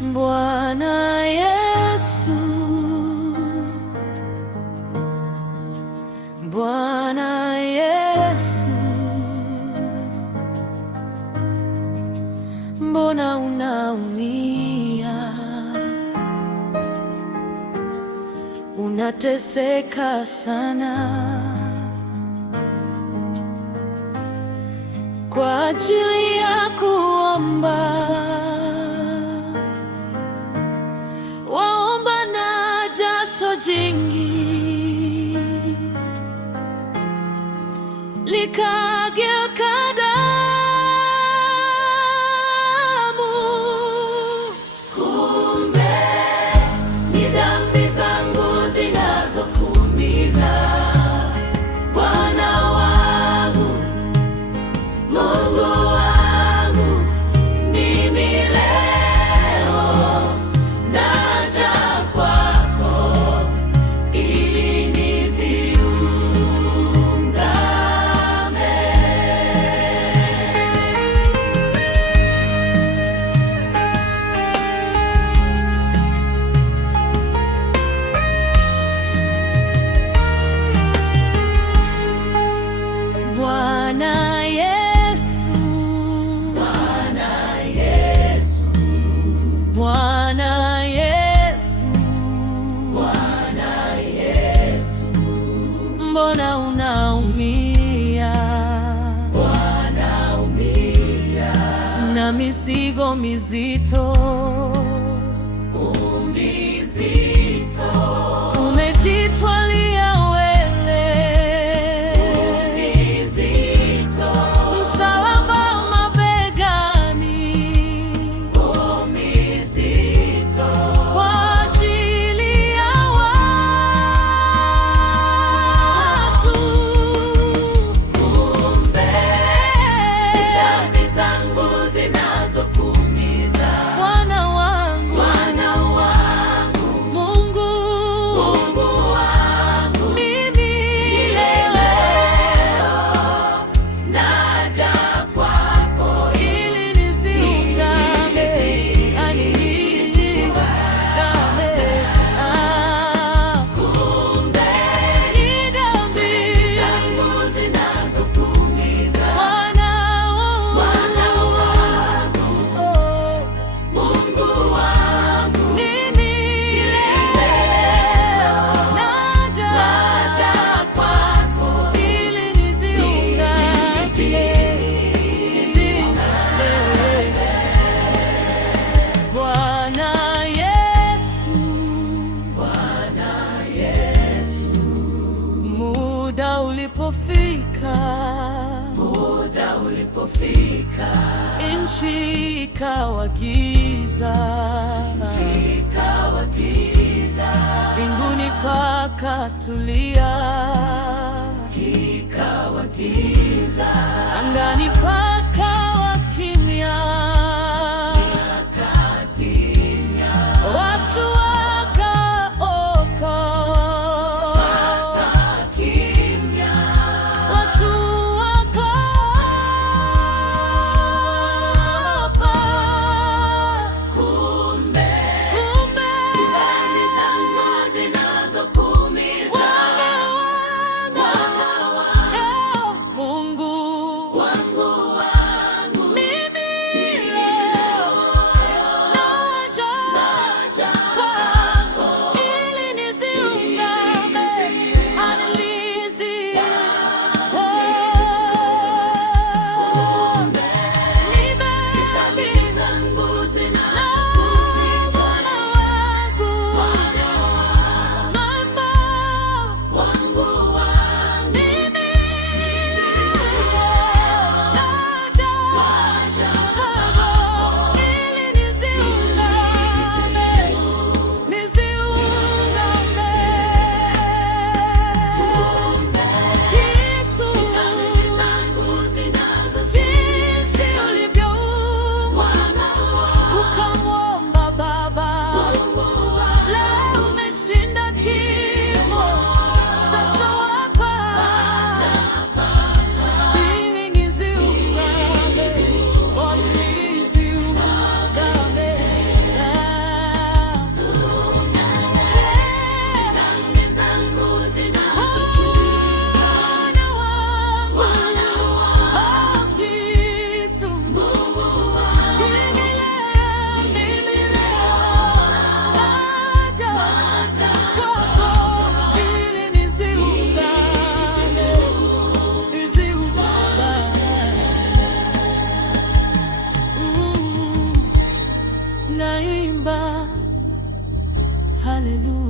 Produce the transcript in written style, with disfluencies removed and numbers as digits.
Bwana Yesu, Bwana Yesu, mbona unaumia? Unateseka sana kwa ajili ya kuomba, waomba na jasho jingi likageuka damu. Kumbe ni dhambi zangu zinazokuumiza. Bwana wangu, Mungu wangu, mimi leo naja kwako ili niziungame. Bwana Yesu, Bwana Yesu, Bwana Yesu, Bwana Yesu, mbona unaumia? Wanaumia na mizigo mizito, umejitwalia wewe msalaba mabegani, kwa ajili ya watu. Kumbe dhambi zangu zinazokuumiza. Bwana wangu, Bwana wangu, Mungu wangu, mimi leo naja kwako ili niziungame, kumbe ni dhambi zangu zinazokuumiza. Bwana wangu, Mungu wangu, mimi leo naja kwako ili niziungame. Bwana Yesu, Bwana Yesu, muda ulipofika, nchi ikawa giza, mbinguni pakatulia, angani pakawa kimya, watu wakaokoka, watu wakaokoka. Kumbe dhambi zangu zinazokuumiza. Bwana wangu, Mungu wangu, naimba haleluya.